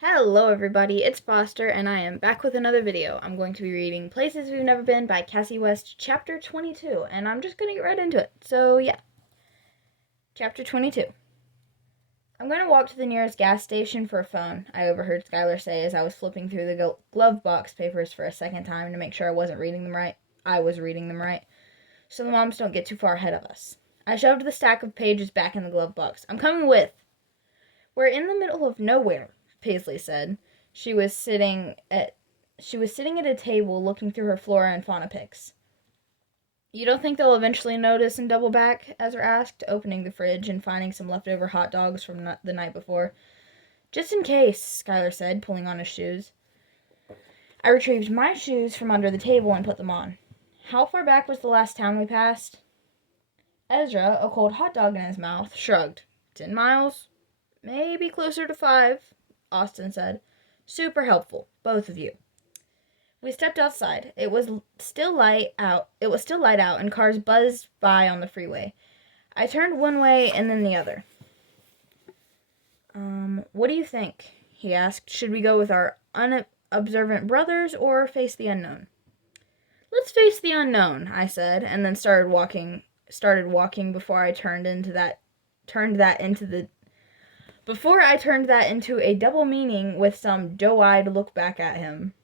Hello everybody, it's Foster and I am back with another video. I'm going to be reading Places We've Never Been by Kasie West, chapter 22, and I'm just going to get right into it. So yeah, chapter 22. I'm going to walk to the nearest gas station for a phone, I overheard Skylar say as I was flipping through the glove box papers for a second time to make sure I was reading them right, so the moms don't get too far ahead of us. I shoved the stack of pages back in the glove box. I'm coming with. We're in the middle of nowhere, Paisley said. She was sitting at a table looking through her flora and fauna pics. You don't think they'll eventually notice and double back? Ezra asked, opening the fridge and finding some leftover hot dogs from the night before. Just in case, Skylar said, pulling on his shoes. I retrieved my shoes from under the table and put them on. How far back was the last town we passed? Ezra, a cold hot dog in his mouth, shrugged. 10 miles? Maybe closer to 5, Austin said. Super helpful, both of you. We stepped outside. It was still light out, and cars buzzed by on the freeway. I turned one way and then the other. What do you think? He asked. Should we go with our unobservant brothers or face the unknown? Let's face the unknown, I said, and then started walking before I turned that into a double meaning with some doe-eyed look back at him.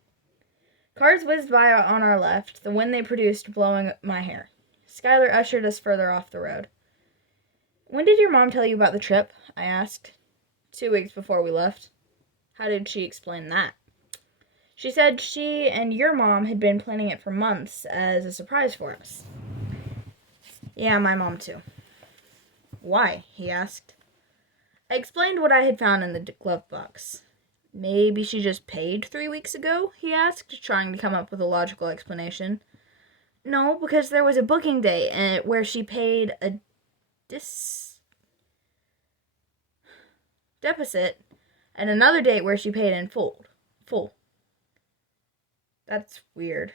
Cars whizzed by on our left, the wind they produced blowing my hair. Skylar ushered us further off the road. When did your mom tell you about the trip? I asked. 2 weeks before we left. How did she explain that? She said she and your mom had been planning it for months as a surprise for us. Yeah, my mom too. Why? He asked. I explained what I had found in the glove box. Maybe she just paid 3 weeks ago? He asked, trying to come up with a logical explanation. No, because there was a booking day where she paid a deposit and another date where she paid in full. That's weird.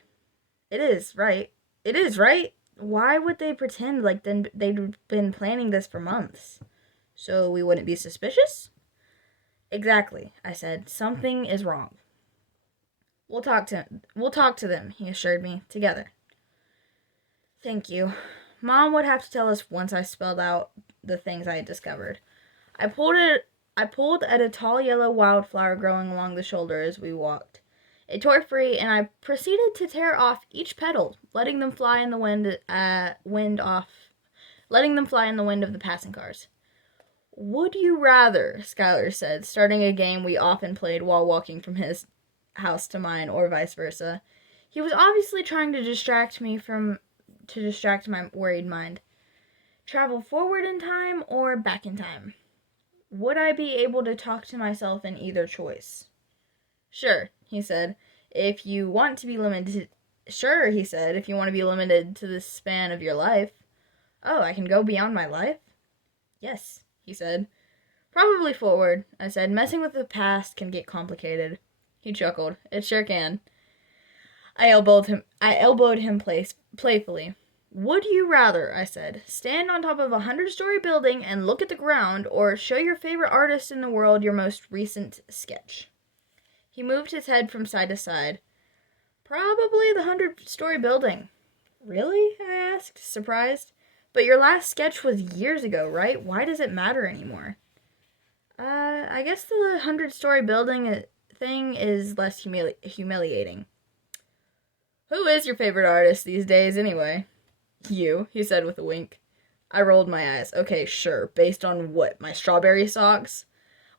It is, right? It is, right? Why would they pretend like they'd been planning this for months? So we wouldn't be suspicious? Exactly, I said. Something is wrong. We'll talk to them, he assured me, together. Thank you. Mom would have to tell us once I spelled out the things I had discovered. I pulled at a tall yellow wildflower growing along the shoulder as we walked. It tore free, and I proceeded to tear off each petal, letting them fly in the wind of the passing cars. Would you rather, Skylar said, starting a game we often played while walking from his house to mine, or vice versa. He was obviously trying to distract my worried mind. Travel forward in time or back in time? Would I be able to talk to myself in either choice? Sure, he said. If you want to be limited to the span of your life. Oh, I can go beyond my life? Yes, he said. Probably forward, I said. Messing with the past can get complicated. He chuckled. It sure can. I elbowed him playfully. Would you rather, I said, stand on top of a 100-story building and look at the ground, or show your favorite artist in the world your most recent sketch? He moved his head from side to side. Probably the 100-story building. Really? I asked, surprised. But your last sketch was years ago, right? Why does it matter anymore? I guess the 100-story building thing is less humiliating. Who is your favorite artist these days, anyway? You, he said with a wink. I rolled my eyes. Okay, sure. Based on what? My strawberry socks?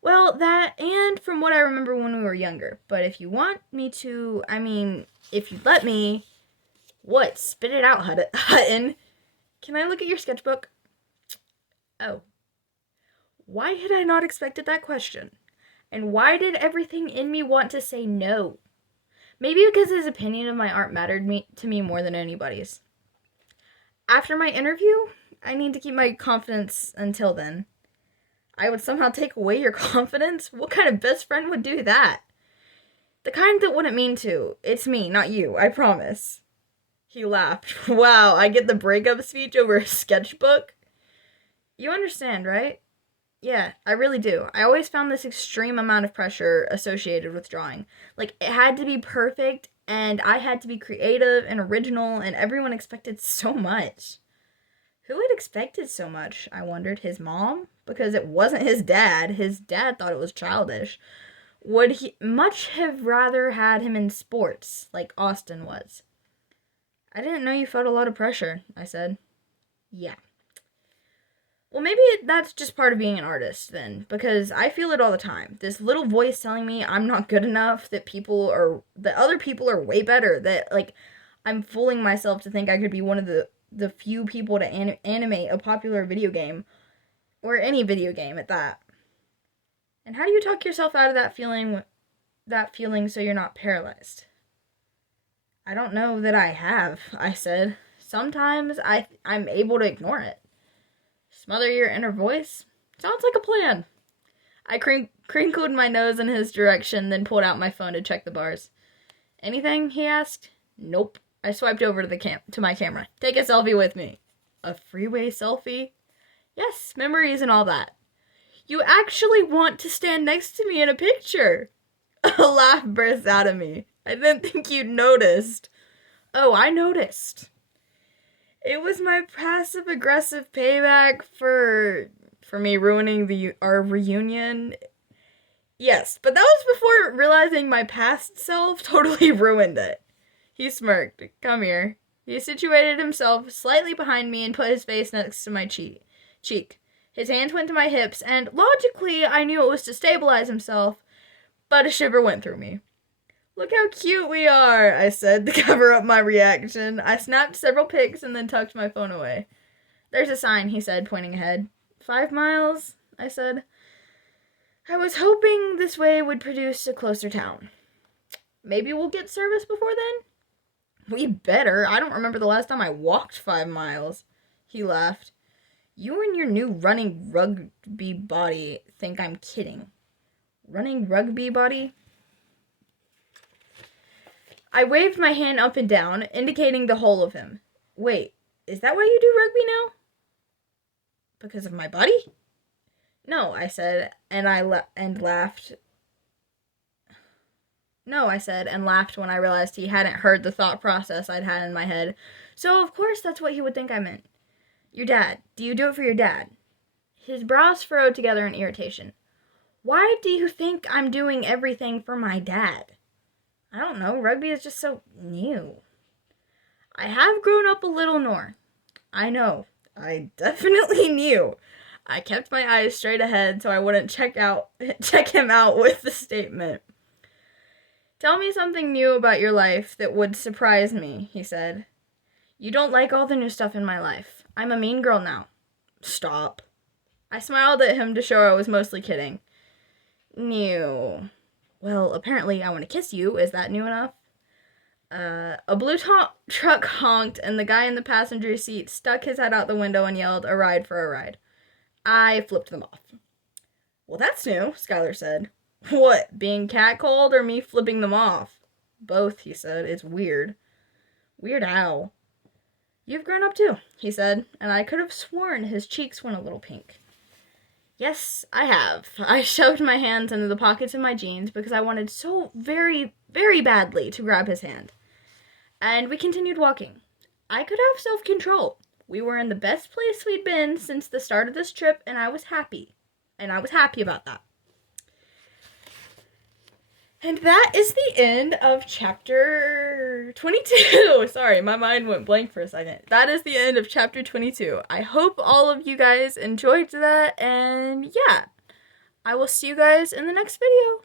Well, that, and from what I remember when we were younger. But if you want me to, if you'd let me... What? Spit it out, Hutton. Can I look at your sketchbook? Oh. Why had I not expected that question? And why did everything in me want to say no? Maybe because his opinion of my art mattered to me more than anybody's. After my interview, I need to keep my confidence until then. I would somehow take away your confidence? What kind of best friend would do that? The kind that wouldn't mean to. It's me, not you, I promise. He laughed. Wow, I get the breakup speech over a sketchbook? You understand, right? Yeah, I really do. I always found this extreme amount of pressure associated with drawing. Like, it had to be perfect, and I had to be creative and original, and everyone expected so much. Who had expected so much? I wondered. His mom? Because it wasn't his dad. His dad thought it was childish. Would he much have rather had him in sports, like Austin was? I didn't know you felt a lot of pressure, I said. Yeah. Well, maybe that's just part of being an artist then, because I feel it all the time. This little voice telling me I'm not good enough, that other people are way better, that, like, I'm fooling myself to think I could be one of the few people to animate a popular video game, or any video game at that. And how do you talk yourself out of that feeling so you're not paralyzed? I don't know that I have, I said. Sometimes I'm able to ignore it. Smother your inner voice? Sounds like a plan. I crinkled my nose in his direction, then pulled out my phone to check the bars. Anything? He asked. Nope. I swiped over to my camera. Take a selfie with me. A freeway selfie? Yes, memories and all that. You actually want to stand next to me in a picture. A laugh burst out of me. I didn't think you'd noticed. Oh, I noticed. It was my passive-aggressive payback for me ruining our reunion. Yes, but that was before realizing my past self totally ruined it. He smirked. Come here. He situated himself slightly behind me and put his face next to my cheek. His hands went to my hips, and logically I knew it was to stabilize himself, but a shiver went through me. Look how cute we are, I said to cover up my reaction. I snapped several pics and then tucked my phone away. There's a sign, he said, pointing ahead. 5 miles, I said. I was hoping this way would produce a closer town. Maybe we'll get service before then? We better. I don't remember the last time I walked 5 miles. He laughed. You and your new running rugby body think I'm kidding. Running rugby body? I waved my hand up and down, indicating the whole of him. Wait, is that why you do rugby now? Because of my body? No, I said, and laughed. No, I said, and laughed when I realized he hadn't heard the thought process I'd had in my head. So, of course, that's what he would think I meant. Your dad. Do you do it for your dad? His brows furrowed together in irritation. Why do you think I'm doing everything for my dad? I don't know. Rugby is just so new. I have grown up a little, Nor. I know. I definitely knew. I kept my eyes straight ahead so I wouldn't check him out with the statement. Tell me something new about your life that would surprise me, he said. You don't like all the new stuff in my life. I'm a mean girl now. Stop. I smiled at him to show I was mostly kidding. New. Well, apparently I want to kiss you. Is that new enough? A blue truck honked, and the guy in the passenger seat stuck his head out the window and yelled, a ride for a ride. I flipped them off. Well, that's new, Skylar said. What, being catcalled or me flipping them off? Both, he said. It's weird. Weird how? You've grown up too, he said, and I could have sworn his cheeks went a little pink. Yes, I have. I shoved my hands into the pockets of my jeans because I wanted so very, very badly to grab his hand. And we continued walking. I could have self-control. We were in the best place we'd been since the start of this trip, and I was happy. And I was happy about that. And that is the end of chapter 22. Sorry, my mind went blank for a second. That is the end of chapter 22. I hope all of you guys enjoyed that, and yeah, I will see you guys in the next video.